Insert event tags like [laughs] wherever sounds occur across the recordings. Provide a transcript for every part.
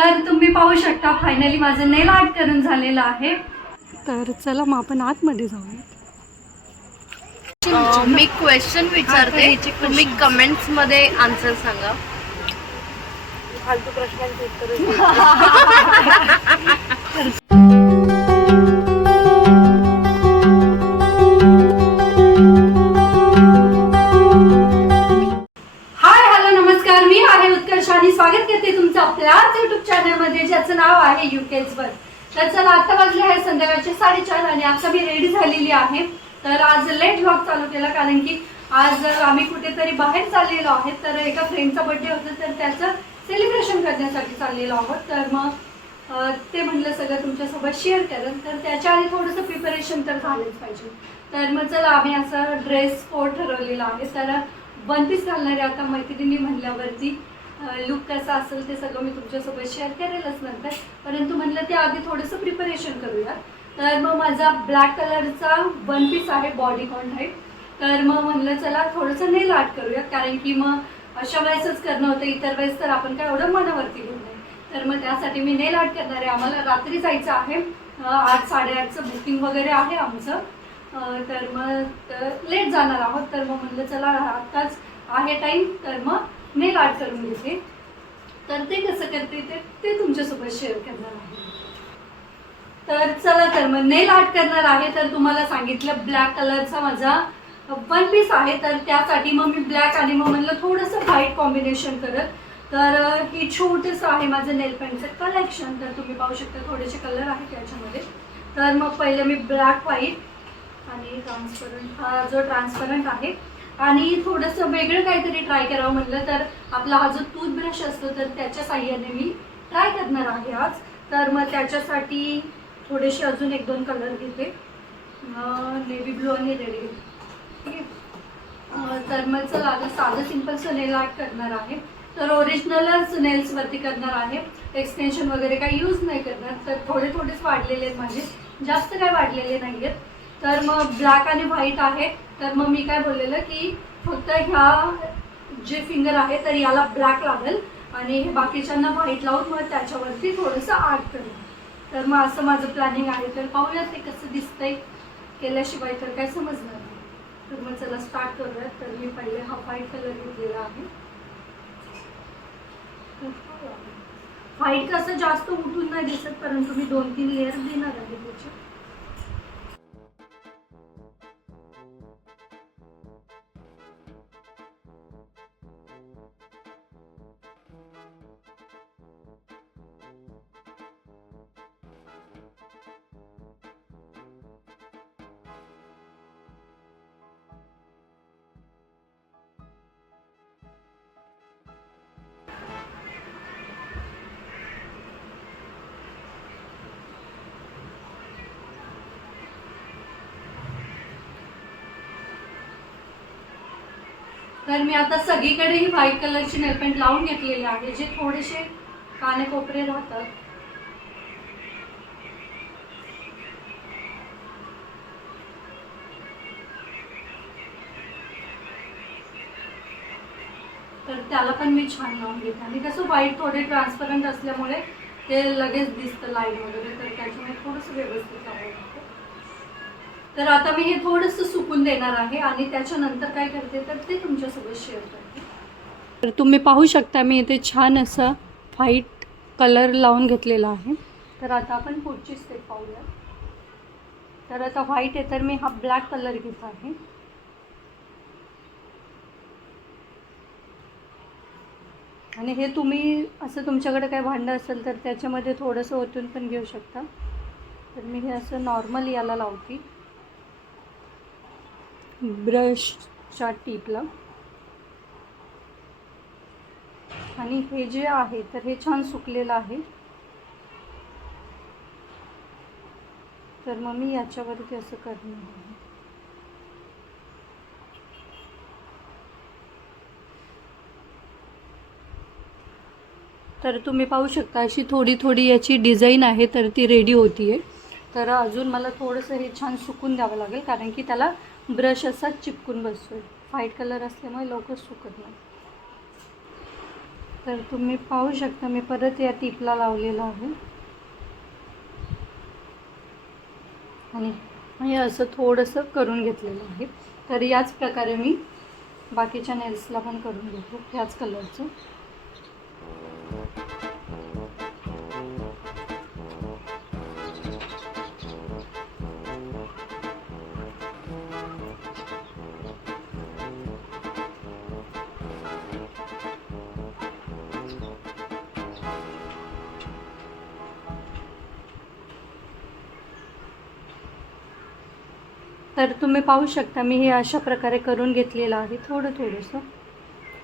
तर तुम्ही पाहू शकता फायनली माझं नेल आर्ट करून झालेलं आहे. तर चला मग आपण आतमध्ये जाऊया अं, मी क्वेश्चन विचारते. याचे तुम्ही. कमेंट्समध्ये आन्सर सांगा. फालतू [laughs] चॅनलमध्ये ज्याचं नाव आहे यू वर तर चला आता वाजले आहे संध्याकाळचे साडेचार आणि आता मी रेडी झालेली आहे. तर आज लेट व्लॉग चालू केला कारण की आज आम्ही कुठेतरी बाहेर चाललेलो आहे. तर एका फ्रेंडचा बर्थडे होता तर त्याचं सेलिब्रेशन करण्यासाठी चाललेलो आहोत. तर मग ते म्हणलं सगळं तुमच्यासोबत शेअर करेल तर त्याच्या आधी थोडंसं प्रिपरेशन तर झालंच पाहिजे. तर मग चला आम्ही असं ड्रेस कोड ठरवलेला आहे. तर वन पीस घालणारे आता मैत्रिणी म्हणल्यावरती लुक कसा असेल ते सगळं मी तुमच्यासोबत शेअर करेलच नंतर. परंतु म्हटलं ते आधी थोडंसं प्रिपरेशन करूया. तर मग माझा ब्लॅक कलरचा वन पीस आहे बॉडी कॉन टाईप तर मग म्हणलं चला थोडंसं नेल आर्ट करूया. कारण की मग अशा वेळेसच करणं होतं इतर वेळेस तर आपण काय एवढं मनावरती घेऊ नये. तर मग त्यासाठी मी नेल आर्ट करणार आहे. आम्हाला रात्री जायचं आहे. आठ साडेआठचं बुकिंग वगैरे आहे आमचं. तर मग लेट जाणार आहोत. तर मग म्हणलं चला आत्ताच आहे टाईम तर मग नेल आर्ट करून घेते. तर ते कसं करते ते ते तुमच्यासोबत शेअर करणार आहे. तर चला तर मग नेल आर्ट करणार आहे तर तुम्हाला सांगितलं ब्लॅक कलरचा माझा वन पीस आहे. तर त्यासाठी मग मी ब्लॅक आणि मग म्हणलं थोडंसं व्हाईट कॉम्बिनेशन करत. तर हे छोटंसं आहे माझं नेल पेंटचं कलेक्शन तर तुम्ही पाहू शकता थोडेसे कलर आहेत त्याच्यामध्ये. तर मग पहिले मी ब्लॅक व्हाईट आणि ट्रान्सपरंट हा जो ट्रान्सपरंट आहे आणि थोडंसं वेगळं काहीतरी ट्राय करावं म्हटलं तर आपला हा जो टूथब्रश असतो तर त्याच्या साह्याने मी ट्राय करणार आहे आज. तर मग त्याच्यासाठी थोडेसे अजून एक दोन कलर घेते. नेव्ही ब्लू आणि रेड ठीक आहे? तर मग चला आता साधं सिंपल सनेल आर्ट करणार आहे. तर ओरिजिनलच नेल्सवरती करणार आहे. एक्सटेन्शन वगैरे काही यूज नाही करणार. तर थोडे थोडेच वाढलेले आहेत माझे. जास्त काय वाढलेले नाही आहेत तर मग ब्लॅक आणि व्हाईट आहे तर मग मी काय बोललेलं की फक्त ह्या जे फिंगर आहे तर याला ब्लॅक लागेल. आणि हे बाकीच्यांना व्हाईट लावून मग त्याच्यावरती थोडंसं आर्ट करेल. तर मग असं माझं प्लॅनिंग आहे. तर पाहूया ते कसं दिसतंय. केल्याशिवाय तर काय समजणार नाही. तर मग चला स्टार्ट करूयात तर मी पहिले हा व्हाईट कलर घेतलेला आहे. व्हाईट कसं जास्त उठून नाही दिसत परंतु मी दोन तीन लेअर देणार आहे त्याचे. तर मी आता सगळीकडे ही व्हाईट कलरची नेलपेंट लावून घेतलेली आहे जे थोडेसे कानेकोपरे राहतात. तर त्याला पण मी छान लावून घेते. आणि कसं व्हाईट थोडे ट्रान्सपरंट असल्यामुळे ते लगेच दिसतं लाइट वगैरे तर त्याच्यामुळे थोडंसं व्यवस्थित आहे. तर आता मी हे थोडंसं सुकून देणार आहे आणि त्याच्यानंतर काय करते तर ते तुमच्यासोबत शेअर करते. तर तुम्ही पाहू शकता मी इथे छान असं व्हाईट कलर लावून घेतलेला आहे. तर आता आपण पुढची स्टेप पाहूया. तर आता व्हाईट आहे तर मी हा ब्लॅक कलर घेत आहे. आणि हे तुम्ही असं तुमच्याकडे काही भांडं असेल तर त्याच्यामध्ये थोडंसं ओतून पण घेऊ शकता. तर मी हे असं नॉर्मल याला लावते. ब्रशच्या टीपला. आणि हे जे आहे तर हे छान सुकलेलं आहे. तर मग मी याच्यावरती असं करणार आहे. तर तुम्ही पाहू शकता अशी थोडी थोडी याची डिझाईन आहे तर ती रेडी होती आहे तर अजून मला थोडंसं हे छान सुकून द्यावं लागेल कारण की त्याला ब्रश असा चिपकून बसतो आहे व्हाईट कलर असल्यामुळे लवकर सुकत नाही. तर तुम्ही पाहू शकता मी परत या टिपला लावलेलं आहे. आणि हे असं थोडंसं करून घेतलेलं आहे. तर याच प्रकारे मी बाकीच्या नेल्सला पण करून घेतो त्याच कलरचं तर तुम्ही पाहू शकता मी हे अशा प्रकारे करून घेतलेलं आहे थोडं थोडंसं.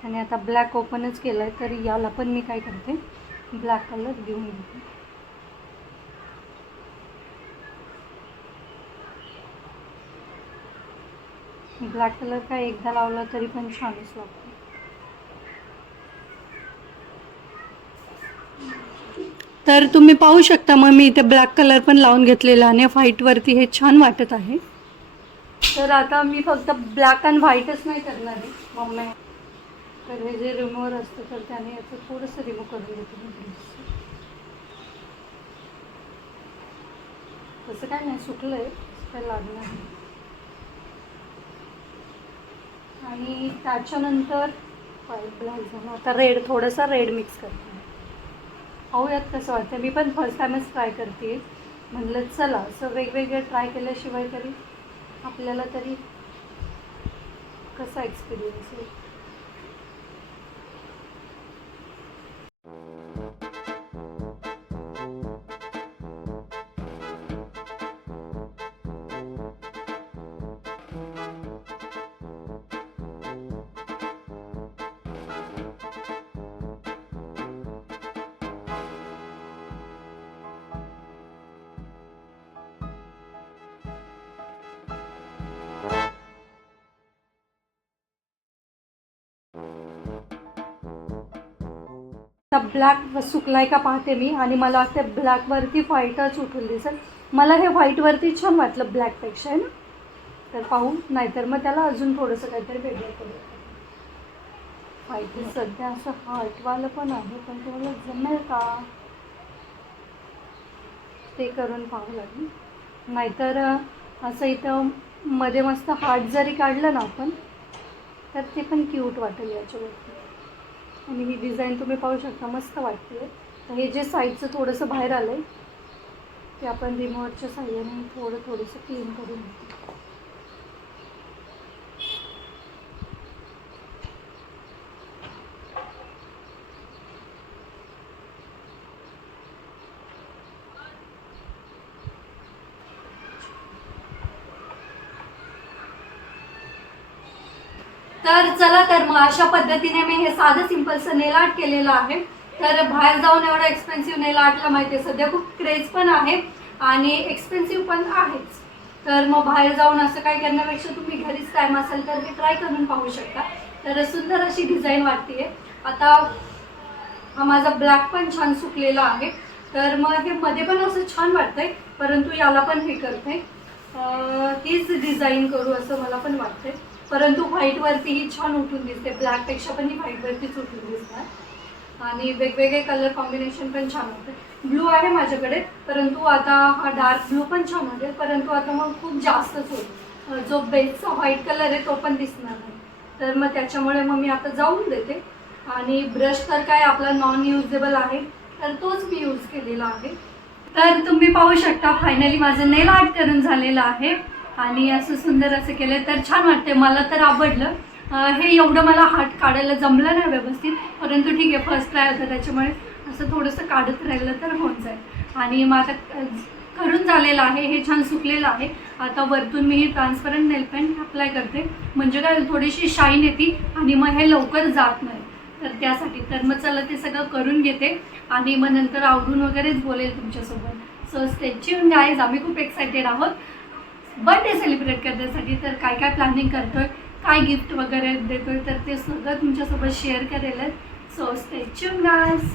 आणि आता ब्लॅक ओपनच केलं आहे तर याला पण मी काय करते ब्लॅक कलर घेऊन घेते. ब्लॅक कलर काय एकदा लावला तरी पण छानच लागतो. तर तुम्ही पाहू शकता मग मी इथे ब्लॅक कलर पण लावून घेतलेला आणि व्हाईटवरती हे छान वाटत आहे. तर आता मी फक्त ब्लॅक अँड व्हाईटच नाही करणार आहे. मम्मी तर हे जे रिमूवर असतं तर त्याने याचं थोडंसं रिमूव्ह करून घेतो मी तसं काय नाही सुटलं आहे काय लागणार नाही आणि त्याच्यानंतर व्हाईट ब्लॅक झालं आता रेड थोडासा रेड मिक्स करते. पाहूयात कसं वाटतं मी पण फर्स्ट टाईमच ट्राय करते म्हणलं चला असं वेगवेगळं ट्राय केल्याशिवाय तरी आपल्याला तरी कसा एक्सपिरियन्स आहे? आता ब्लॅक सुकलाय का पाहते मी. आणि मला वाटते ब्लॅकवरती व्हाईटच उठून दिसेल. मला हे व्हाईटवरती छान वाटलं ब्लॅकपेक्षा आहे ना? तर पाहू. नाहीतर मग त्याला अजून थोडंसं काहीतरी वेगळं करू. व्हाईट सध्या असं हार्टवालं पण आहे पण तुम्हाला जमेल का? ते करून पाहू लागेल. नाहीतर असं इथं मध्ये मस्त हार्ट जरी काढलं ना आपण तर ते पण क्यूट वाटेल याच्यावरती. आणि ही डिझाईन तुम्ही पाहू शकता मस्त वाटते. तर हे जे साईडचं थोडंसं बाहेर आलं आहे ते आपण रिमोटच्या साह्याने थोडं थोडंसं क्लीन करून घेतो तर चला तर मग अशा पद्धतीने मी हे साधं सिम्पलचं नेल आर्ट केलेलं आहे. तर बाहेर जाऊन एवढं एक्सपेन्सिव्ह नेल आर्टला माहिती आहे सध्या खूप क्रेज पण आहे आणि एक्सपेन्सिव्ह पण आहेच. तर मग बाहेर जाऊन असं काय करण्यापेक्षा तुम्ही घरीच टाईम असेल तर हे ट्राय करून पाहू शकता. तर सुंदर अशी डिझाईन वाटते आता हा माझा ब्लॅक पण छान सुकलेला आहे. तर मग हे मध्ये पण असं छान वाटतंय परंतु याला पण हे करते. तीच डिझाईन करू असं मला पण वाटतंय. परंतु व्हाईटवरती ही छान उठून दिसते. ब्लॅकपेक्षा पण ही व्हाईटवरतीच उठून दिसणार आणि वेगवेगळे कलर कॉम्बिनेशन पण छान होते. ब्लू आहे माझ्याकडे परंतु आता हा डार्क ब्लू पण छान होते. परंतु आता मग खूप जास्तच होईल. जो बेसचा व्हाईट कलर आहे तो पण दिसणार नाही. तर मग त्याच्यामुळे मग मी आता जाऊन देते. आणि ब्रश तर काय आपला नॉन युजेबल आहे तर तोच मी यूज केलेला आहे. तर तुम्ही पाहू शकता फायनली माझं नेल आर्ट करून झालेलं आहे. आणि असं सुंदर असं केलं तर छान वाटते मला तर आवडलं. हे एवढं मला हात काढायला जमलं नाही व्यवस्थित. परंतु ठीक आहे फर्स्ट ट्राय होतं त्याच्यामुळे असं थोडंसं काढत राहिलं तर होऊन जाईल. आणि मग आता करून झालेलं आहे. हे छान सुकलेलं आहे. आता वरतून मी हे ट्रान्सपरंट नेल पेंट अप्लाय करते. म्हणजे काय थोडीशी शाईन येते आणि मग हे लवकर जात नाही. तर त्यासाठी. तर मग चला ते सगळं करून घेते. आणि मग नंतर आवडून वगैरेच बोलेल तुमच्यासोबत. सो स्टेच्यून गाईज आम्ही खूप एक्सायटेड आहोत. बर्थडे सेलिब्रेट करण्यासाठी तर काय काय प्लॅनिंग करतोय काय गिफ्ट वगैरे देतोय तर ते सगळं तुमच्यासोबत शेअर करेल सो स्टेच्यून गाईज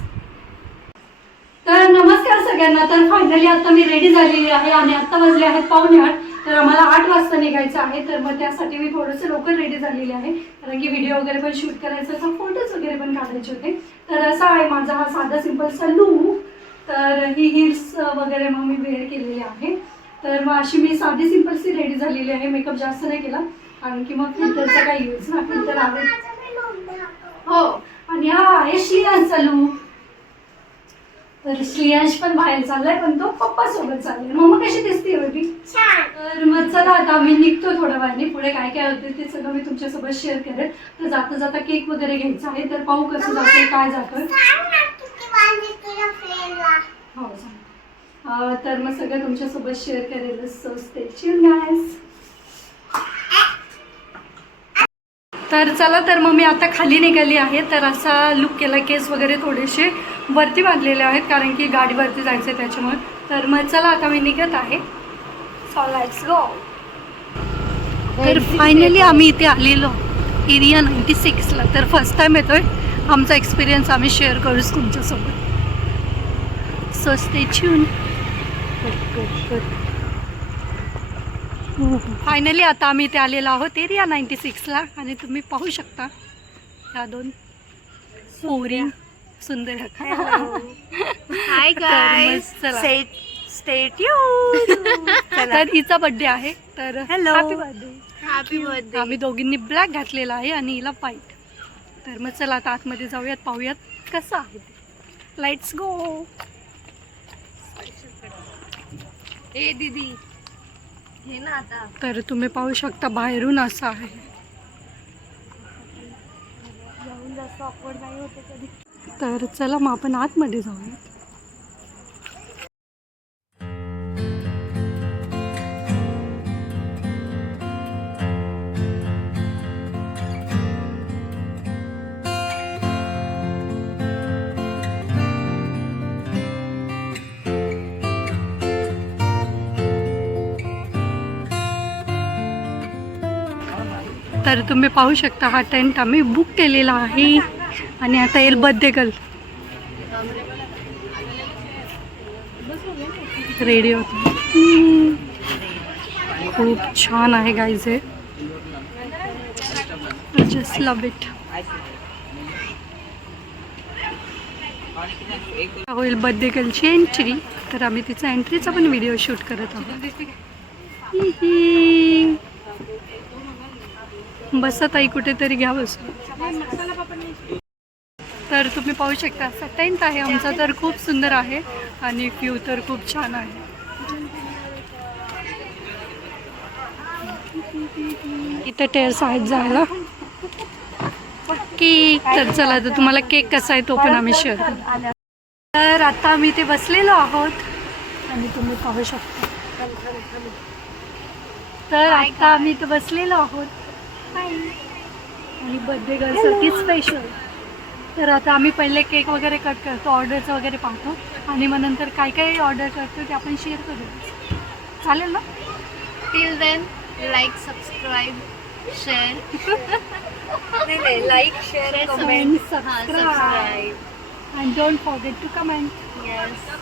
तर नमस्कार सगळ्यांना. तर फायनली आता मी रेडी झालेली आहे आणि आत्ता वाजले आहेत पावणे आठ. तर आम्हाला आठ वाजता निघायचं आहे. तर मग त्यासाठी मी थोडंसं लवकर रेडी झालेली आहे. कारण की व्हिडिओ वगैरे पण शूट करायचं होता फोटोज वगैरे पण काढायचे होते. तर असा आहे माझा हा साधा सिम्पलचा लूक तर ही हिल्स वगैरे मग मी वेअर केलेली आहे. तर मग अशी मी साधी सिम्पलची रेडी झालेली आहे. मेकअप जास्त नाही केला. कारण की मग फिल्टरचा काही यूज ना फिल्टर आहे हो. आणि हा आहे श्रियांचा लूक तर श्रियांश पण बाहेर चाललाय पण तो पप्पा सोबत चाललाय. मम्मा कशी दिसते बेबी तर मग चला आता आम्ही निघतो थोड्या वेळाने पुढे काय काय होते ते सगळं मी तुमच्यासोबत शेअर करेन तर जाता जाता केक वगैरे घ्यायचा आहे. तर पाहू कसं जातोय काय जातोय. हो तर मग सगळं तुमच्यासोबत शेअर करेल सो गायस तर चला तर मग मी आता खाली निघाली आहे. तर असा लुक केला केस वगैरे थोडेसे वरती बांधलेले आहेत कारण की गाडीवरती जायचं आहे त्याच्यामुळे. तर मग चला आता मी निघत आहे. गो तर फायनली आम्ही इथे आलेलो. एरिया नाईन्टी सिक्सला तर फर्स्ट टाईम येतोय. आमचा एक्सपिरियन्स आम्ही शेअर करूच तुमच्यासोबत. सो स्टे ट्यून फायनली आता आम्ही इथे आलेलो आहोत. एरिया नाईन्टी सिक्सला आणि तुम्ही पाहू शकता. ह्या दोन पोरी सुंदर. हाय [laughs] स्टेट [laughs] तर हिचा बर्थडे आहे. तर Hello. Happy birthday happy birthday आम्ही दोघींनी ब्लॅक घातलेला आहे आणि हिला व्हाईट तर मग चला आता आतमध्ये जाऊयात पाहूयात कसं आहे ते. लाईट्स गो ए दीदी हे ना आता. तर तुम्ही पाहू शकता बाहेरून असं आहे. तर चला मग आपण आतमध्ये जाऊयात. तर तुम्ही पाहू शकता हा टेंट आम्ही बुक केलेला आहे. आणि आता येईल बर्थडे गर्ल रेडी होत खूप छान आहे गाईज हे. जस्ट लव इट होईल बर्थडे गर्लची एंट्री तर आम्ही तिचा एंट्रीचा पण व्हिडिओ शूट करत आहोत. बसा ताई कुठेतरी घ्या बसून तर तुम्ही पाहू शकता असा टेंट आहे. आमचा तर खूप सुंदर आहे आणि व्ह्यू तर खूप छान आहे. इथं टेअर्स आहेत जायला केक तर चला तर तुम्हाला केक कसा आहे तो पण आम्ही शेअर तर आता आम्ही इथे बसलेलो आहोत आणि तुम्ही पाहू शकता. तर आता आम्ही इथे बसलेलो आहोत. आणि बर्थडे गर्लसाठी स्पेशल तर आता आम्ही पहिले केक वगैरे कट करतो ऑर्डरचं वगैरे पाहतो. आणि मग नंतर काय काय ऑर्डर करतो ते आपण शेअर करू. चालेल ना? Till then like subscribe share नाही नाही like share comment subscribe and don't forget to comment yes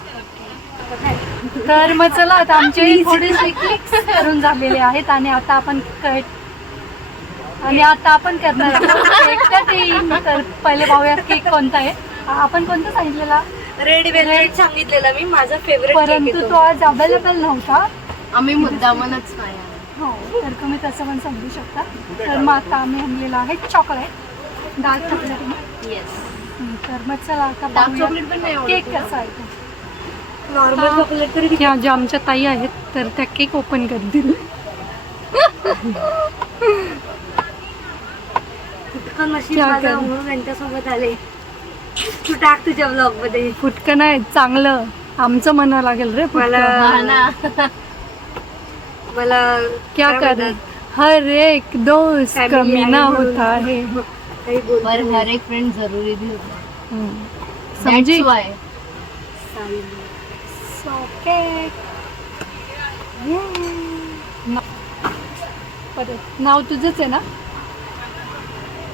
तर मग चला आता आमचे थोडेसे क्लिक्स करून झालेले आहेत आणि आता आपण कट आणि आता आपण करणार आहोत तर पहिले पाहूया केक कोणता आहे. आपण कोणता सांगितलेला? रेड वेलवेट सांगितलेलं मी माझा फेवरेट परंतु तो. आज अवेलेबल नव्हता. आम्ही मुद्दामनच नाही. हो तर तुम्ही तसं पण समजू शकता. तर मग आता आम्ही आणलेलं आहे चॉकलेट डार्क चॉकलेट येस तर मग चला आता केक? कसा आहे. नॉर्मल चॉकलेट तरी ज्या आमच्या ताई आहेत तर त्या केक ओपन करतील. इतकं नशीब क्या माझं करू? म्हणून त्यांच्यासोबत आले. तू टाक तुझ्या ब्लॉगमध्ये. फुटकं नाही चांगलं. आमचं म्हणावं लागेल रे मला हा ना. मला क्या काय कर? म्हणतात? हर एक दोस्त Family कमी आहे ना म्हणून. होता है। काही बोलतो पर नाही. हर एक फ्रेंड जरूरी भी होता. हम्म. समझी? That's why. चालेल. परत नाव तुझंच आहे ना?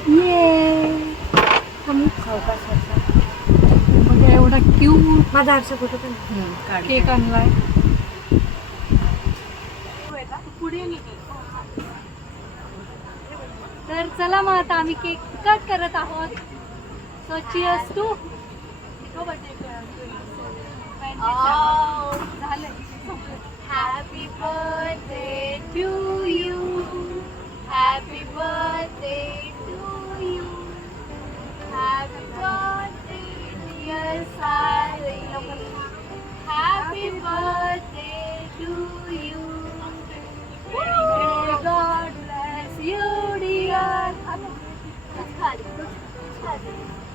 ये बघा एवढा क्यूट माझा आरसा फोटो पण. केक आणलाय. तर चला मग आता आम्ही केक कट करत आहोत. सो चिअर्स टू झालं Happy birthday to you. Happy birthday to you. Happy birthday, dear Sally. Happy birthday to you. May God bless you, dear.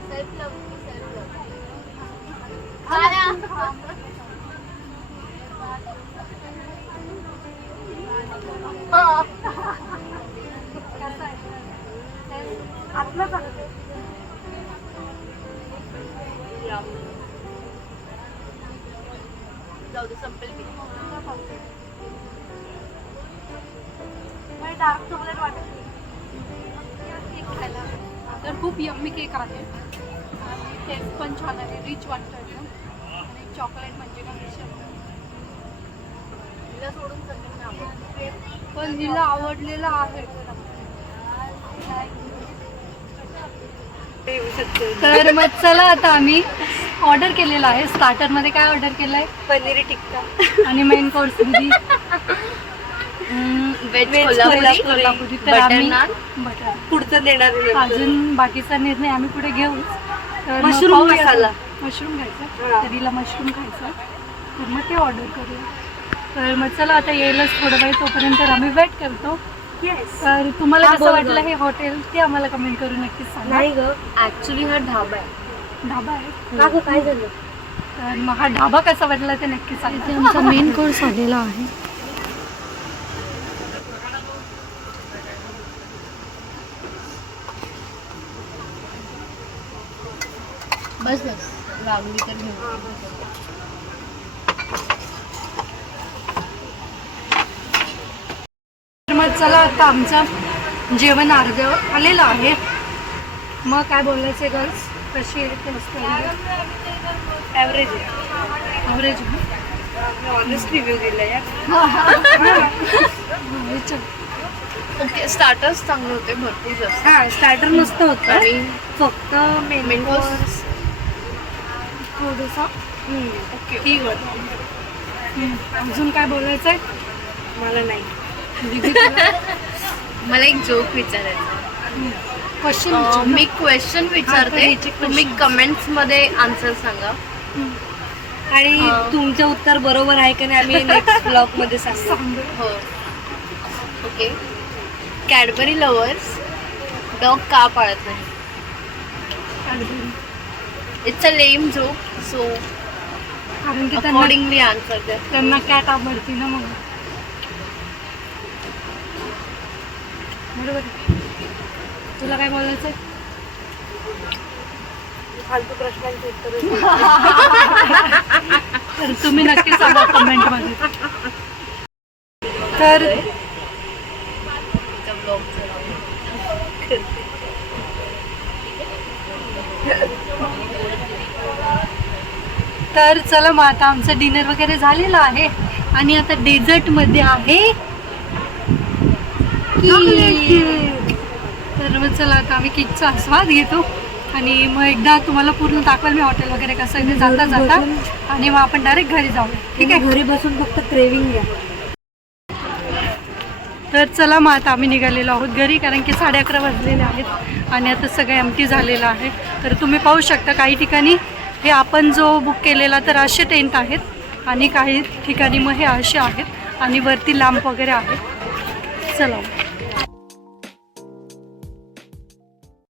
Self love, self love. खूप यम्मी केक आहे. आणि taste पण छान आहे. Rich वाटतं एकदम. आणि चॉकलेट म्हणजे नाही. तिला सोडून ना. पण हिला आवडलेलं आहे. तर मग चला आता आम्ही ऑर्डर केलेलं आहे. स्टार्टरमध्ये काय ऑर्डर केलं आहे पनीर टिक्का. आणि मेन कोर्स [laughs] कोल्हापुरी, तर आम्ही पुढचं देणार. अजून बाकीचा निर्णय आम्ही पुढे घेऊ. तर पाहूया. मसाला. मशरूम घ्यायचं. तर हिला मशरूम खायचं. तर मग ते ऑर्डर करूया. तर मग चला आता येईलच थोडं वेळ. तोपर्यंत आम्ही वेट करतो. तर तुम्हाला हा, कसं वाटलं. हे हॉटेल ते आम्हाला कमेंट करून नक्कीच सांगा. नाही ग ऍक्च्युली हा ढाबा आहे. ढाबा आहे? का ग काय झालं? तर मग हा ढाबा कसा वाटला ते नक्की सांगा. आमचा मेन कोर्स आलेला आहे. बस बस. लागली तर घेऊ मग चला आता आमचं जेवण अर्ध आलेलं आहे. मग काय बोलायचं गर्ल्स कशी आहे taste average average honest review दिला यार. [laughs] ओके स्टार्टर्स चांगले होते भरपूर जास्त. हा स्टार्टर मस्त होतं. आणि फक्त मेन course. कोर्स ओके ठीक होतं. अजून काय बोलायचं आहे मला नाही. [laughs] मला एक जोक विचारायचा क्वेश्चन मी क्वेश्चन विचारते. तुम्ही questions. कमेंट्समध्ये आन्सर सांगा. आणि हा. तुमचं उत्तर बरोबर आहे का नाही आम्ही नेक्स्ट ब्लॉग [laughs] मध्ये सांगू. हो. ओके. कॅडबरी लवर्स डॉग का पाळत नाही? It's a lame joke so कारण की त्यांना अकॉर्डिंगली आन्सर द्या त्यांना कॅट आवडती ना मग. बरोबर. आहे. तुला काय बोलायचं आहे फालतू प्रश्नांची उत्तर [laughs] तर तुम्ही नक्की सांगा कमेंटमध्ये तर [laughs] तर चला मग आता आमचं डिनर वगैरे झालेलं आहे. आणि आता डेझर्टमध्ये आहे. तर मग चला आता आम्ही केकचा आस्वाद घेतो. आणि मग एकदा तुम्हाला पूर्ण दाखवाल मी हॉटेल वगैरे कसं आहे. ते जाता जाता आणि मग आपण डायरेक्ट घरी जाऊ. ठीक आहे? घरी बसून फक्त क्रेविंग घ्या. तर चला मग आता आम्ही निघालेलो आहोत घरी कारण की साडे अकरा वाजलेले आहेत आणि आता सगळं एमटी झालेलं आहे तर तुम्ही पाहू शकता काही ठिकाणी हे आपण जो बुक केलेला तर असे टेंट आहेत आणि काही ठिकाणी मग हे असे आहेत आणि वरती लांब वगैरे आहेत. चला